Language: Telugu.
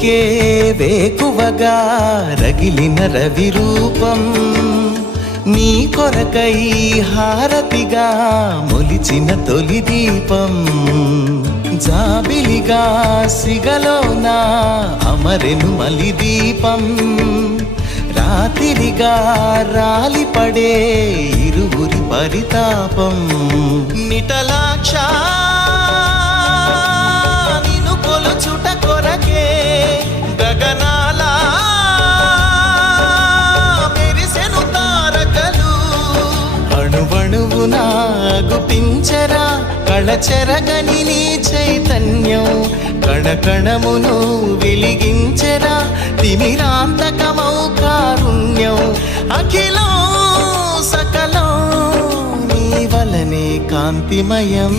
బ్రతుకే వేకువగా రగిలిన రవి రూపం, నీ కొరకై హారతిగా మొలిచిన తొలి దీపం, జాబిలిగా సిగలోన అమరెను మలి దీపం, రాతిరిగా రాలిపడే ఇరువురి పరితాపం. నిటలాక్ష నిన్ను కొలుచుట కొరకే గగనాల మెరిసెను తారకలు, అణువణువున గుపించరా కళచెరగని నీ చైతన్యం, కణకణమును వెలిగించెరా తిమిరాంతకమౌ కారుణ్యం. అఖిలం సకలం నీ వలనే కాంతిమయం.